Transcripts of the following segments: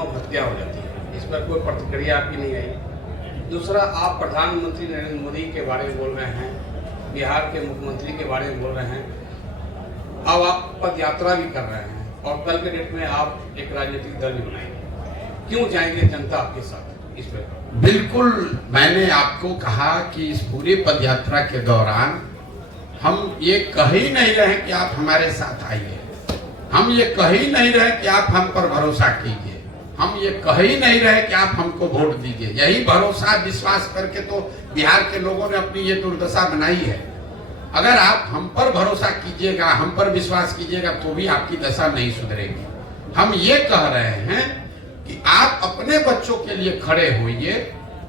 आत्महत्या हत्या हो जाती है। इस पर कोई प्रतिक्रिया आपकी नहीं आई। दूसरा, आप प्रधानमंत्री नरेंद्र मोदी के बारे में बोल रहे हैं, बिहार के मुख्यमंत्री के बारे में बोल रहे हैं, अब आप पद यात्रा भी कर रहे हैं और कल के डेट में आप एक राजनीतिक दल भी बनाएंगे। क्यों जाएंगे जनता आपके साथ इस पर? बिल्कुल, मैंने आपको कहा कि इस पूरे पद यात्रा के दौरान हम ये कह ही नहीं रहे कि आप हमारे साथ आइए, हम ये कह ही नहीं रहे कि आप हम पर भरोसा कीजिए, हम ये कह ही नहीं रहे कि आप हमको वोट दीजिए। यही भरोसा विश्वास करके तो बिहार के लोगों ने अपनी ये दुर्दशा बनाई है। अगर आप हम पर भरोसा कीजिएगा, हम पर विश्वास कीजिएगा तो भी आपकी दशा नहीं सुधरेगी। हम ये कह रहे हैं कि आप अपने बच्चों के लिए खड़े होइए।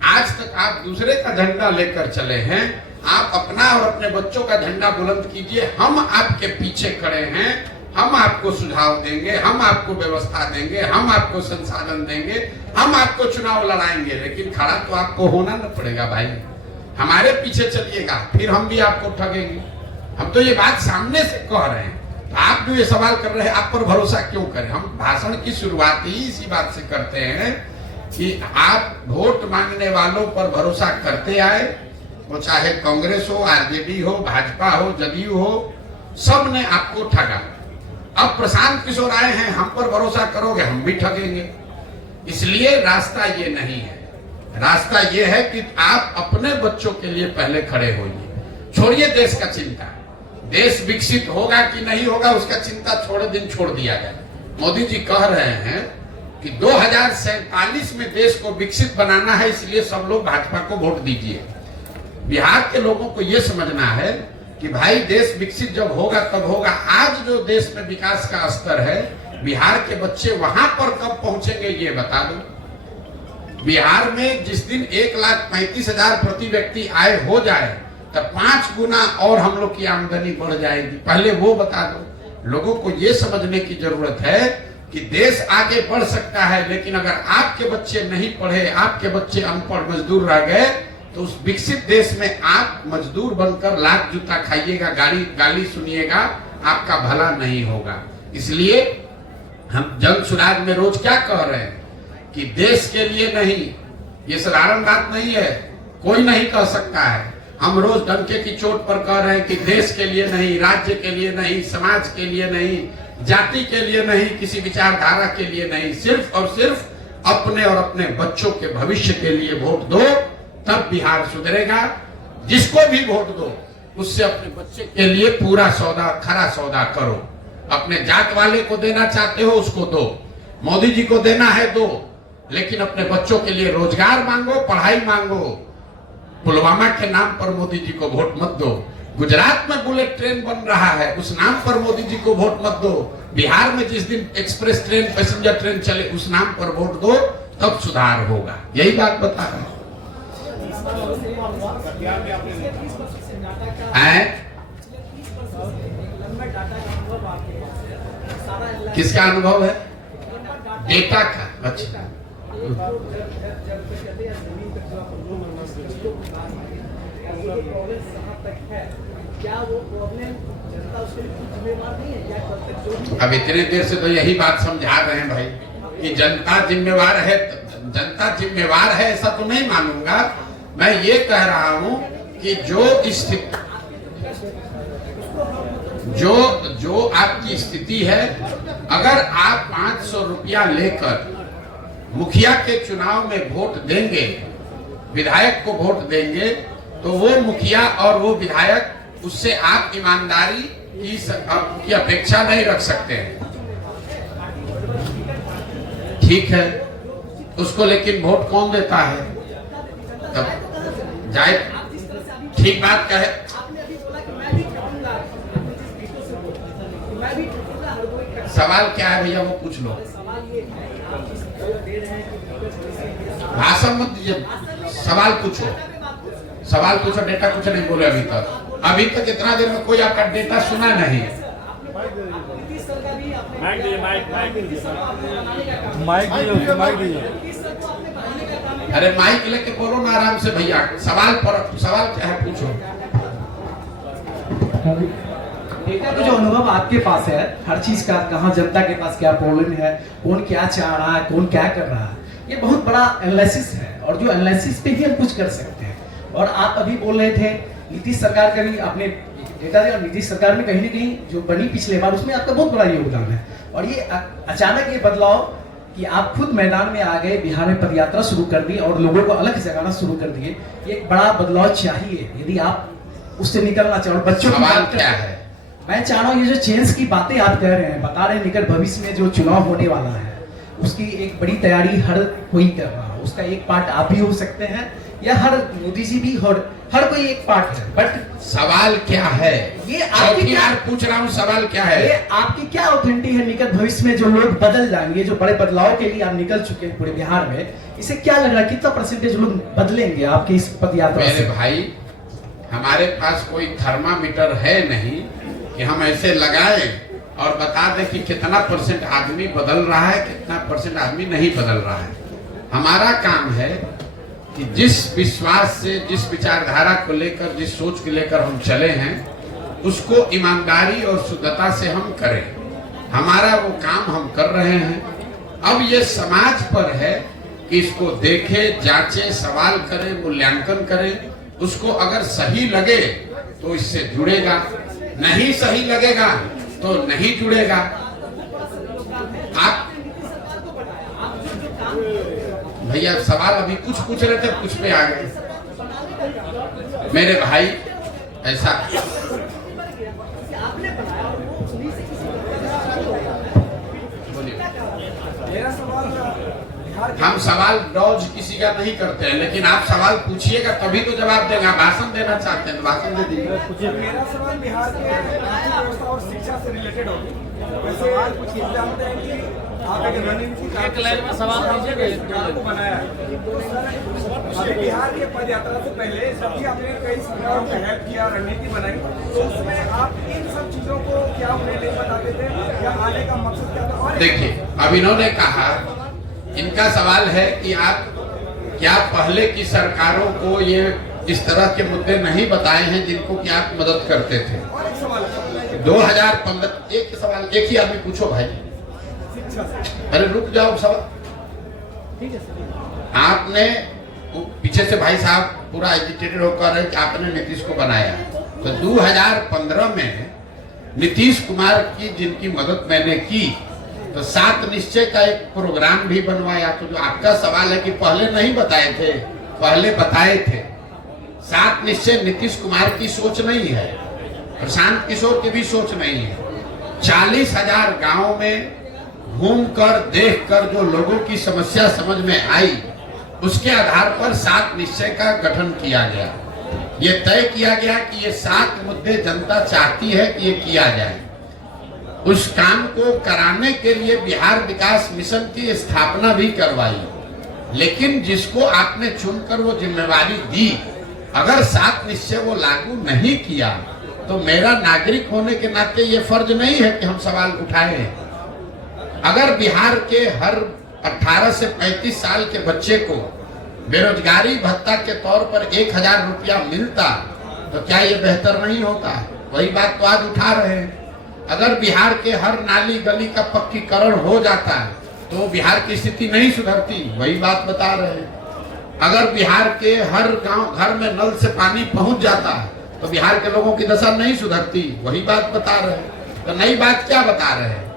आज तक आप दूसरे का झंडा लेकर चले हैं, आप अपना और अपने बच्चों का झंडा बुलंद कीजिए। हम आपके पीछे खड़े हैं, हम आपको सुझाव देंगे, हम आपको व्यवस्था देंगे, हम आपको संसाधन देंगे, हम आपको चुनाव लड़ाएंगे। लेकिन खड़ा तो आपको होना न पड़ेगा भाई। हमारे पीछे चलिएगा, फिर हम भी आपको ठगेंगे। हम तो ये बात सामने से कह रहे हैं। तो आप जो ये सवाल कर रहे हैं, आप पर भरोसा क्यों करें? हम भाषण की शुरुआत ही इसी बात से करते हैं कि आप वोट मांगने वालों पर भरोसा करते आए, वो चाहे कांग्रेस हो, आरजेडी हो, भाजपा हो, जदयू हो, सब ने आपको ठगा। अब प्रशांत किशोर आए हैं, हम पर भरोसा करोगे, हम भी ठगेंगे। इसलिए रास्ता ये नहीं है। रास्ता ये है कि आप अपने बच्चों के लिए पहले खड़े होइए। छोड़िए देश का चिंता, देश विकसित होगा कि नहीं होगा उसका चिंता थोड़े दिन छोड़ दिया जाए। मोदी जी कह रहे हैं कि 2047 में देश को विकसित बनाना है, इसलिए सब लोग भाजपा को वोट दीजिए। बिहार के लोगों को यह समझना है कि भाई देश विकसित जब होगा तब होगा। आज जो देश में विकास का स्तर है, बिहार के बच्चे वहां पर कब पहुंचेंगे ये बता दो। बिहार में जिस दिन 1,35,000 प्रति व्यक्ति आय हो जाए तब 5 गुना और हम लोग की आमदनी बढ़ जाएगी। पहले वो बता दो। लोगों को ये समझने की जरूरत है कि देश आगे बढ़ सकता है, लेकिन अगर आपके बच्चे नहीं पढ़े, आपके बच्चे अनपढ़ मजदूर रह गए, तो उस विकसित देश में आप मजदूर बनकर लाख जूता खाइएगा, गाली सुनिएगा, आपका भला नहीं होगा। इसलिए हम जन सुराज में रोज क्या कह रहे हैं कि देश के लिए नहीं, ये साधारण बात नहीं है, कोई नहीं कह सकता है। हम रोज डंके की चोट पर कह रहे हैं कि देश के लिए नहीं, राज्य के लिए नहीं, समाज के लिए नहीं, जाति के लिए नहीं, किसी विचारधारा के लिए नहीं, सिर्फ और सिर्फ अपने और अपने बच्चों के भविष्य के लिए वोट दो, तब बिहार सुधरेगा। जिसको भी वोट दो उससे अपने बच्चे के लिए पूरा सौदा, खरा सौदा करो। अपने जात वाले को देना चाहते हो उसको दो, मोदी जी को देना है दो, लेकिन अपने बच्चों के लिए रोजगार मांगो, पढ़ाई मांगो। पुलवामा के नाम पर मोदी जी को वोट मत दो। गुजरात में बुलेट ट्रेन बन रहा है, उस नाम पर मोदी जी को वोट मत दो। बिहार में जिस दिन एक्सप्रेस ट्रेन, पैसेंजर ट्रेन चले, उस नाम पर वोट दो, तब सुधार होगा। यही बात बता रहे हैं। किसका अनुभव है? डेटा का। अच्छा, अब इतने देर से तो यही बात समझा रहे हैं भाई कि जनता जिम्मेवार है। जनता जिम्मेवार है ऐसा तो नहीं मानूंगा। मैं ये कह रहा हूं कि जो आपकी स्थिति है, अगर आप 500 रुपया लेकर मुखिया के चुनाव में वोट देंगे, विधायक को वोट देंगे, तो वो मुखिया और वो विधायक, उससे आप ईमानदारी की अपेक्षा नहीं रख सकते हैं। ठीक है, उसको लेकिन वोट कौन देता है? तब जाए, ठीक बात कहे। सवाल क्या है भैया, वो पूछ लो। भाषण मत दीजिए, सवाल पूछो। सवाल पूछो, डेटा कुछ नहीं बोले अभी तक। अभी तक इतना देर में कोई आपका डेटा सुना नहीं। अरे माइक लेके बोलो ना आराम से भैया। सवाल क्या है पूछो। डेटा का जो अनुभव आपके पास है हर चीज का, कहाँ जनता के पास क्या प्रॉब्लम है, कौन क्या चाह रहा है, कौन क्या कर रहा है, ये बहुत बड़ा एनालिसिस है और जो एनालिसिस पे ही हम कुछ कर सकते हैं। और आप अभी बोल रहे थे नीतीश सरकार का भी आपने डेटा दिया और नीतीश सरकार में कहीं ना कहीं जो बनी पिछले बार उसमें आपका बहुत बड़ा योगदान है। और ये अचानक ये बदलाव कि आप खुद मैदान में आ गए, बिहार में पदयात्रा शुरू कर दी और लोगों को अलग जगाना शुरू कर दिए, ये एक बड़ा बदलाव चाहिए यदि आप उससे निकलना चाहो। और बच्चों की बात क्या है, मैं चाह रहा हूँ ये जो चेंज की बातें आप कह रहे हैं, बता रहे हैं निकट भविष्य में जो चुनाव होने वाला है उसकी एक बड़ी तैयारी हर कोई कर रहा है, उसका एक पार्ट आप भी हो सकते हैं या हर मोदी जी भी, हर कोई एक पार्ट है। बट सवाल क्या है, ये आपकी क्या पूछ रहा हूँ, सवाल क्या है, ये आपकी क्या ऑथेंटिटी है निकट भविष्य में जो लोग बदल जाएंगे, जो बड़े बदलाव के लिए आप निकल चुके हैं पूरे बिहार में, इसे क्या लग रहा है कितना परसेंटेज लोग बदलेंगे आपकी इस पदयात्रा से? मेरे भाई हमारे पास कोई थर्मामीटर है नहीं कि हम ऐसे लगाएं और बता दें कि कितना परसेंट आदमी बदल रहा है, कितना परसेंट आदमी नहीं बदल रहा है। हमारा काम है कि जिस विश्वास से, जिस विचारधारा को लेकर, जिस सोच को लेकर हम चले हैं उसको ईमानदारी और शुद्धता से हम करें। हमारा वो काम हम कर रहे हैं। अब ये समाज पर है कि इसको देखे, जांचे, सवाल करे, मूल्यांकन करे। उसको अगर सही लगे तो इससे जुड़ेगा, नहीं सही लगेगा तो नहीं जुड़ेगा। आप भैया सवाल अभी कुछ पूछ रहे थे, कुछ पे आ गए। मेरे भाई ऐसा हम सवाल डॉज किसी का नहीं करते हैं, लेकिन आप सवाल पूछिएगा तभी तो जवाब देंगे। आप भाषण देना चाहते हैं तो भाषण दे दीजिए। मेरा सवाल बिहार के व्यवस्था और शिक्षा से रिलेटेड होगी। सवाल कुछ जानते हैं कि आप एक रणनीति सवाल को बनाया है, अभी बिहार के पदयात्रा से पहले सभी आपने कई सरकारों का हेल्प किया, रणनीति बनाई, तो उसमें आप इन सब चीजों को क्या उन्हें नहीं बताते थे या आने का मकसद क्या था? देखिए, अब इन्होंने कहा, इनका सवाल है कि आप क्या पहले की सरकारों को ये इस तरह के मुद्दे नहीं बताए हैं जिनको कि आप मदद करते थे। 2015 एक सवाल एक ही आदमी पूछो भाई। अरे रुक जाओ सवाल। आपने पीछे से भाई साहब पूरा एजिटेटेड होकर रहे कि आपने नीतीश को बनाया, तो 2015 में नीतीश कुमार की जिनकी मदद मैंने की तो 7 निश्चय का एक प्रोग्राम भी बनवाया। तो जो आपका सवाल है कि पहले नहीं बताए थे, पहले बताए थे। 7 निश्चय नीतीश कुमार की सोच नहीं है, प्रशांत किशोर की भी सोच नहीं है। 40,000 गांवों में घूमकर, देखकर जो लोगों की समस्या समझ में आई, उसके आधार पर 7 निश्चय का गठन किया गया। ये तय किया गया कि ये 7 मुद्दे जनता चाहती है कि ये किया जाए। उस काम को कराने के लिए बिहार विकास मिशन की स्थापना भी करवाई, लेकिन जिसको आपने चुनकर वो जिम्मेवारी दी, अगर 7 निश्चय वो लागू नहीं किया तो मेरा नागरिक होने के नाते ये फर्ज नहीं है कि हम सवाल उठाएं। अगर बिहार के हर 18 से 35 साल के बच्चे को बेरोजगारी भत्ता के तौर पर 1,000 रुपया मिलता तो क्या ये बेहतर नहीं होता? वही बात तो आज उठा रहे हैं। अगर बिहार के हर नाली गली का पक्कीकरण हो जाता है तो बिहार की स्थिति नहीं सुधरती, वही बात बता रहे हैं। अगर बिहार के हर गांव घर में नल से पानी पहुंच जाता है तो बिहार के लोगों की दशा नहीं सुधरती, वही बात बता रहे हैं। तो नई बात क्या बता रहे हैं?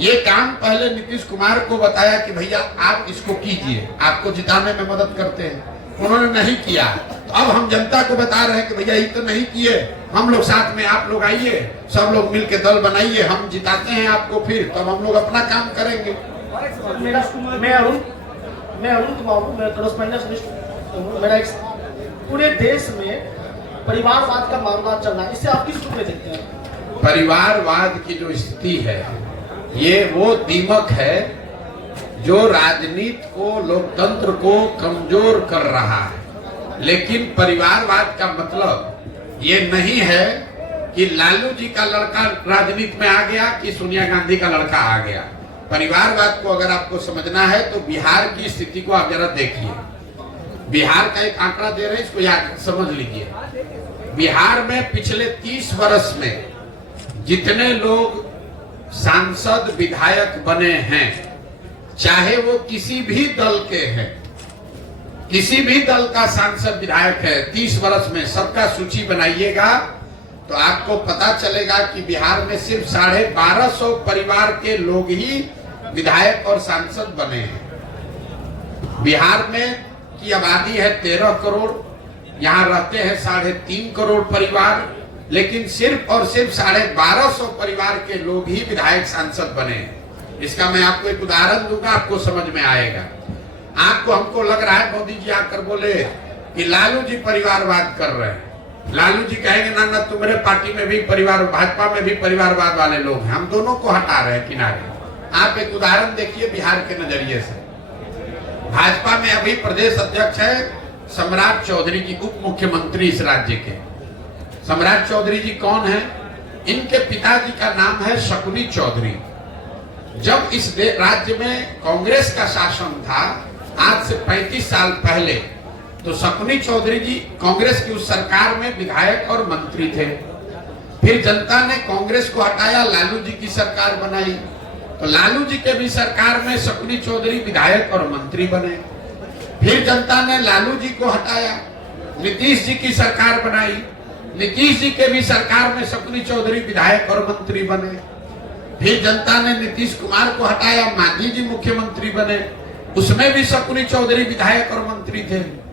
ये काम पहले नीतीश कुमार को बताया कि भैया आप इसको कीजिए, आपको जिताने में मदद करते हैं, उन्होंने नहीं किया। तो अब हम जनता को बता रहे हैं कि भैया ये तो नहीं किए, हम लोग साथ में, आप लोग आइए, सब लोग मिलके दल बनाइए, हम जिताते हैं आपको, फिर तब हम लोग अपना काम करेंगे। मैं अरुण कुमार हूँ, मैं कॉरेस्पोंडेंट हूँ। मेरा पूरे देश में परिवारवाद का मामला चल रहा है, इससे आप किस रूप में देखते हैं? परिवारवाद की जो स्थिति है ये वो दीमक है जो राजनीति को, लोकतंत्र को कमजोर कर रहा है। लेकिन परिवारवाद का मतलब ये नहीं है कि लालू जी का लड़का राजनीति में आ गया कि सोनिया गांधी का लड़का आ गया। परिवारवाद को अगर आपको समझना है तो बिहार की स्थिति को आप जरा देखिए। बिहार का एक आंकड़ा दे रहे हैं, इसको याद समझ लीजिए। बिहार में पिछले 30 वर्ष में जितने लोग सांसद विधायक बने हैं, चाहे वो किसी भी दल के हैं, किसी भी दल का सांसद विधायक है 30 वर्ष में, सबका सूची बनाइएगा तो आपको पता चलेगा कि बिहार में सिर्फ 1250 परिवार के लोग ही विधायक और सांसद बने हैं। बिहार में की आबादी है 13 करोड़, यहाँ रहते हैं 3.5 करोड़ परिवार, लेकिन सिर्फ और सिर्फ 1250 परिवार के लोग ही विधायक सांसद बने हैं। इसका मैं आपको एक उदाहरण दूंगा, आपको समझ में आएगा। आपको हमको लग रहा है मोदी जी आकर बोले कि लालू जी परिवारवाद कर रहे हैं, लालू जी कहेंगे ना ना तुम्हारे पार्टी में भी परिवार, भाजपा में भी परिवारवाद वाले लोग हैं, हम दोनों को हटा रहे हैं किनारे। आप एक उदाहरण देखिए बिहार के नजरिए से। भाजपा में अभी प्रदेश अध्यक्ष है सम्राट चौधरी जी, उप मुख्यमंत्री इस राज्य के। सम्राट चौधरी जी कौन है? इनके पिताजी का नाम है शकुनी चौधरी। जब इस राज्य में कांग्रेस का शासन था आज से 35 साल पहले, तो शकुनी चौधरी जी कांग्रेस की उस सरकार में विधायक और मंत्री थे। फिर जनता ने कांग्रेस को हटाया, लालू जी की सरकार बनाई, तो लालू जी के भी सरकार में शकुनी चौधरी विधायक और मंत्री बने। फिर जनता ने लालू जी को हटाया, नीतीश जी की सरकार बनाई, नीतीश जी के भी सरकार में शकुनी चौधरी विधायक और मंत्री बने। फिर जनता ने नीतीश कुमार को हटाया, मांझी जी मुख्यमंत्री बने, उसमें भी शकुनी चौधरी विधायक और मंत्री थे।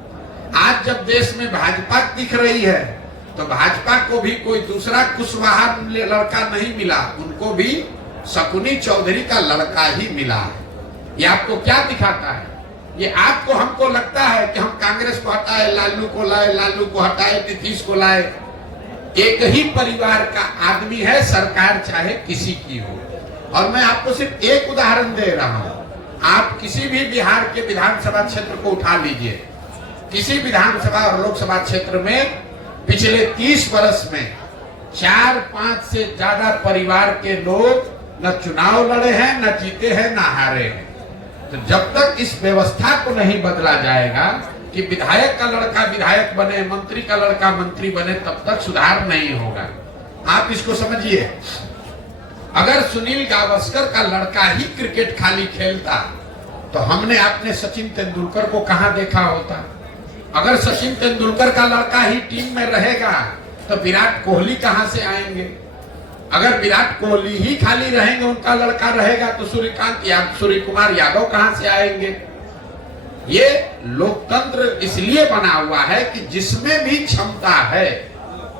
आज जब देश में भाजपा दिख रही है तो भाजपा को भी कोई दूसरा कुशवाहा लड़का नहीं मिला, उनको भी शकुनी चौधरी का लड़का ही मिला है। ये आपको क्या दिखाता है? ये आपको हमको लगता है कि हम कांग्रेस को हटाए, लालू को लाए, लालू को हटाए, नीतीश को लाए। एक ही परिवार का आदमी है, सरकार चाहे किसी की हो। और मैं आपको सिर्फ एक उदाहरण दे रहा हूं। आप किसी भी बिहार के विधानसभा क्षेत्र को उठा लीजिए, किसी विधानसभा और लोकसभा क्षेत्र में पिछले 30 वर्ष में 4-5 से ज्यादा परिवार के लोग न चुनाव लड़े हैं, न जीते हैं, न हारे हैं। तो जब तक इस व्यवस्था को नहीं बदला जाएगा कि विधायक का लड़का विधायक बने, मंत्री का लड़का मंत्री बने, तब तक सुधार नहीं होगा। आप इसको समझिए। अगर सुनील गावस्कर का लड़का ही क्रिकेट खाली खेलता तो हमने आपने सचिन तेंदुलकर को कहां देखा होता? अगर सचिन तेंदुलकर का लड़का ही टीम में रहेगा तो विराट कोहली कहां से आएंगे? अगर विराट कोहली ही खाली रहेंगे, उनका लड़का रहेगा, तो सूर्य कुमार यादव कहां से आएंगे? ये लोकतंत्र इसलिए बना हुआ है कि जिसमें भी क्षमता है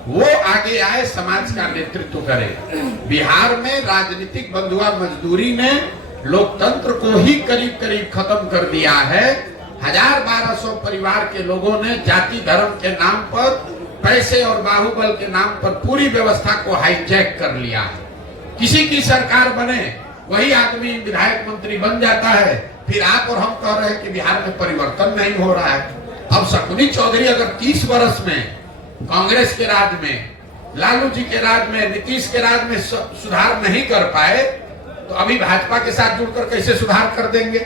वो आगे आए, समाज का नेतृत्व करे। बिहार में राजनीतिक बंधुआ मजदूरी ने लोकतंत्र को ही करीब करीब खत्म कर दिया है। 1250 परिवार के लोगों ने जाति धर्म के नाम पर, पैसे और बाहुबल के नाम पर पूरी व्यवस्था को हाईजैक कर लिया है। किसी की सरकार बने, वही आदमी विधायक मंत्री बन जाता है। फिर आप और हम कह रहे हैं कि बिहार में परिवर्तन नहीं हो रहा है। अब शकुनी चौधरी अगर 30 वर्ष में कांग्रेस के राज में, लालू जी के राज में, नीतीश के राज में सुधार नहीं कर पाए, तो अभी भाजपा के साथ जुड़कर कैसे सुधार कर देंगे?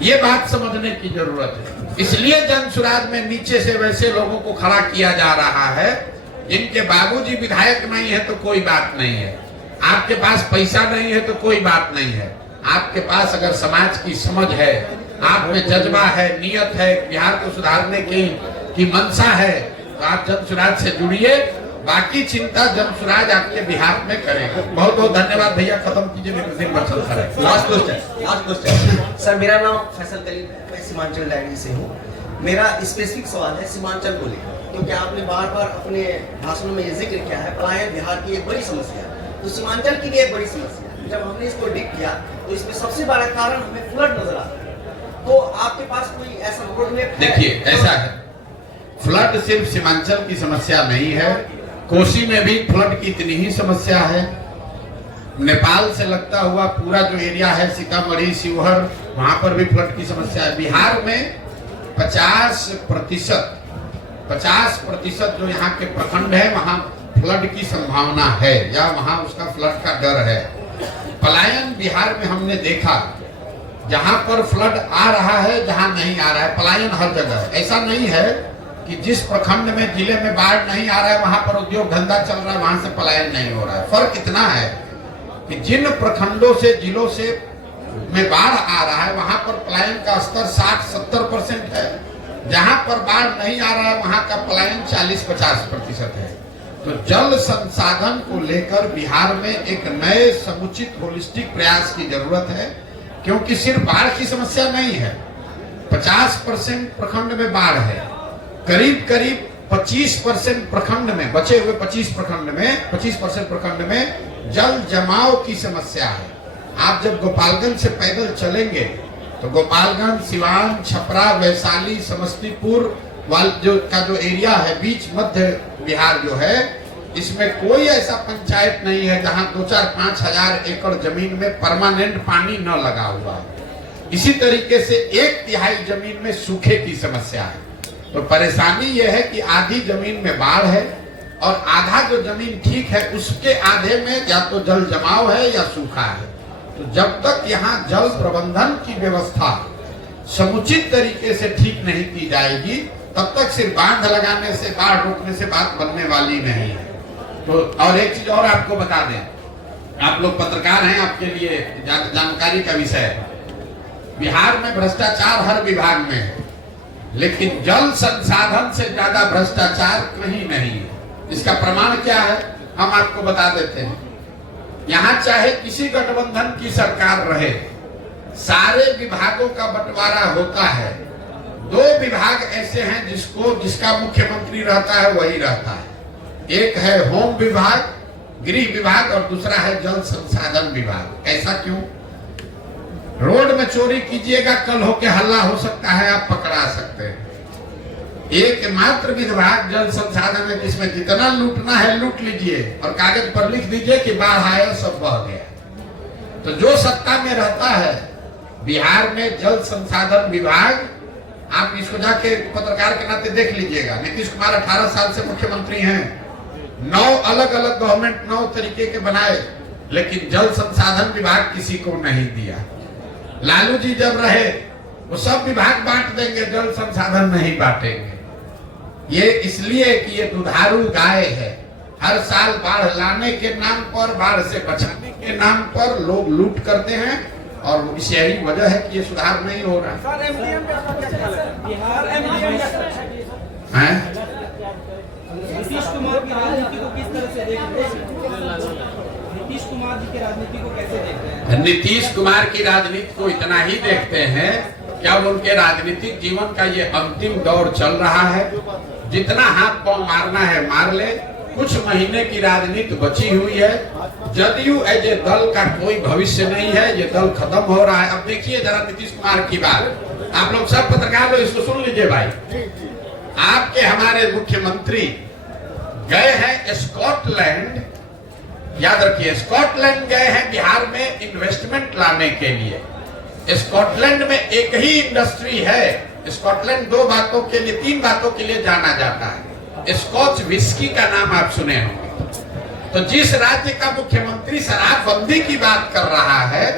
ये बात समझने की जरूरत है। इसलिए जन सुराज में नीचे से वैसे लोगों को खड़ा किया जा रहा है जिनके बाबूजी विधायक नहीं है तो कोई बात नहीं है, आपके पास पैसा नहीं है तो कोई बात नहीं है, आपके पास अगर समाज की समझ है, आप में जज्बा है, नियत है, बिहार को सुधारने की मंशा है, तो आप जन सुराज से जुड़िए। बाकी चिंता जन सुराज आपके बिहार में करेगा। बहुत बहुत धन्यवाद भैया, खत्म कीजिए, मेरे दिन भर चलता रहे। लास्ट क्वेश्चन सर, मेरा नाम फैसल कलीम है, मैं सीमांचल डायरी से हूँ। मेरा स्पेसिफिक सवाल है सीमांचल को लेकर, क्योंकि आपने बार बार अपने भाषणों में ये जिक्र किया है पलायन बिहार की एक बड़ी समस्या है, तो सीमांचल की भी एक बड़ी समस्या है। जब हमने इसको डिग किया तो इसमें सबसे बड़ा कारण हमें फ्लड नजर आता है। तो आपके पास कोई ऐसा रोड मैप है? देखिए, ऐसा है, फ्लड सिर्फ सीमांचल की समस्या नहीं है, कोसी में भी फ्लड की इतनी ही समस्या है। नेपाल से लगता हुआ पूरा जो एरिया है, सीतामढ़ी, शिवहर, वहां पर भी फ्लड की समस्या है। बिहार में 50% जो यहाँ के प्रखंड है वहां फ्लड की संभावना है, या वहां उसका फ्लड का डर है। पलायन बिहार में हमने देखा, जहां पर फ्लड आ रहा है, जहां नहीं आ रहा है, पलायन हर जगह। ऐसा नहीं है कि जिस प्रखंड में जिले में बाढ़ नहीं आ रहा है वहां पर उद्योग धंधा चल रहा है, वहां से पलायन नहीं हो रहा है। फर्क इतना है कि जिन प्रखंडों से जिलों से में बाढ़ आ रहा है वहां पर पलायन का स्तर 60-70% है, जहां पर बाढ़ नहीं आ रहा है वहां का पलायन 40-50% है। तो जल संसाधन को लेकर बिहार में एक नए समुचित होलिस्टिक प्रयास की जरूरत है, क्योंकि सिर्फ बाढ़ की समस्या नहीं है। 50% प्रखंड में बाढ़ है, करीब 25% प्रखंड में, बचे हुए 25% प्रखंड में जल जमाव की समस्या है। आप जब गोपालगंज से पैदल चलेंगे तो गोपालगंज, सिवान, छपरा, वैशाली, समस्तीपुर जो एरिया है बीच मध्य बिहार जो है, इसमें कोई ऐसा पंचायत नहीं है जहां 2-4-5 हजार एकड़ जमीन में परमानेंट पानी न लगा हुआ है। इसी तरीके से 1/3 जमीन में सूखे की समस्या है। तो परेशानी यह है कि आधी जमीन में बाढ़ है और आधा जो जमीन ठीक है उसके आधे में या तो जल जमाव है या सूखा है। तो जब तक यहाँ जल प्रबंधन की व्यवस्था समुचित तरीके से ठीक नहीं की जाएगी तब तक सिर्फ बांध लगाने से, बाढ़ रोकने से बात बनने वाली नहीं है। तो और एक चीज और आपको बता दें, आप लोग पत्रकार हैं, आपके लिए जानकारी का विषय है। बिहार में भ्रष्टाचार हर विभाग में है, लेकिन जल संसाधन से ज्यादा भ्रष्टाचार कहीं नहीं है। इसका प्रमाण क्या है हम आपको बता देते हैं। यहाँ चाहे किसी गठबंधन की सरकार रहे, सारे विभागों का बंटवारा होता है। 2 विभाग ऐसे हैं जिसका मुख्यमंत्री रहता है वही रहता है। एक है होम विभाग, गृह विभाग, और दूसरा है जल संसाधन विभाग। ऐसा क्यों? रोड में चोरी कीजिएगा, कल होके हल्ला हो सकता है, आप पकड़ा सकते हैं। एकमात्र विभाग जल संसाधन है जिसमें जितना लूटना है लूट लीजिए और कागज पर लिख दीजिए कि बाढ़ आया सब बह गया। तो जो सत्ता में रहता है बिहार में जल संसाधन विभाग, आप इसको जाके पत्रकार के नाते देख लीजिएगा। नीतीश कुमार 18 साल से मुख्यमंत्री हैं, 9 अलग अलग गवर्नमेंट 9 तरीके के बनाए, लेकिन जल संसाधन विभाग किसी को नहीं दिया। लालू जी जब रहे वो सब विभाग बांट देंगे, जल संसाधन नहीं बांटेंगे। ये इसलिए कि ये दुधारू गाय है। हर साल बाढ़ लाने के नाम पर, बाढ़ से बचाने के नाम पर लोग लूट करते हैं और इस यही वजह है कि ये सुधार नहीं हो रहा है। नीतीश कुमार की राजनीति को किस तरह से देखते हैं? नीतीश कुमार जी की राजनीति को कैसे देखते हैं? नीतीश कुमार की राजनीति को इतना ही देखते हैं क्या उनके राजनीतिक जीवन का ये अंतिम दौर चल रहा है। जितना हाथ पांव मारना है मार ले, कुछ महीने की राजनीति बची हुई है। जदयू एज ए दल का कोई भविष्य नहीं है, ये दल खत्म हो रहा है। अब देखिए जरा नीतीश कुमार की बात, आप लोग सब पत्रकार लोग इसको सुन लीजिए भाई। आपके हमारे मुख्यमंत्री गए हैं स्कॉटलैंड, याद रखिए स्कॉटलैंड गए हैं बिहार में इन्वेस्टमेंट लाने के लिए। स्कॉटलैंड में एक ही इंडस्ट्री है। स्कॉटलैंड 2 बातों के लिए, 3 बातों के लिए जाना जाता है। स्कॉच विस्की का नाम आप सुने होंगे। तो जिस राज्य का मुख्यमंत्री शराबबंदी की बात कर रहा है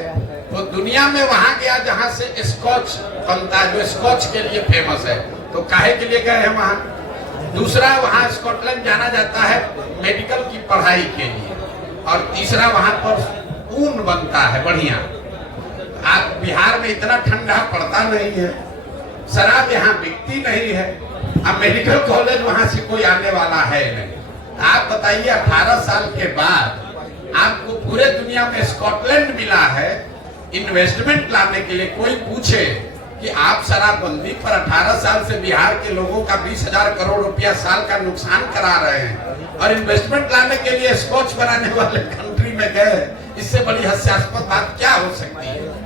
वो दुनिया में वहां गया जहां से स्कॉच बनता है, जो स्कॉच के लिए फेमस है। तो काहे के लिए गए हैं वहां? दूसरा, वहां स्कॉटलैंड जाना जाता है मेडिकल की पढ़ाई के लिए, और तीसरा वहां पर ऊन बनता है बढ़िया। आप बिहार में इतना ठंडा पड़ता नहीं है, शराब यहाँ बिकती नहीं है, अब मेडिकल कॉलेज वहां से कोई आने वाला है नहीं। आप बताइए 18 साल के बाद आपको पूरे दुनिया में स्कॉटलैंड मिला है इन्वेस्टमेंट लाने के लिए। कोई पूछे कि आप शराबबंदी पर 18 साल से बिहार के लोगों का 20,000 करोड़ रुपया साल का नुकसान करा रहे हैं और इन्वेस्टमेंट लाने के लिए स्कॉच बनाने वाले कंट्री में गए, इससे बड़ी हास्यास्पद बात क्या हो सकती है?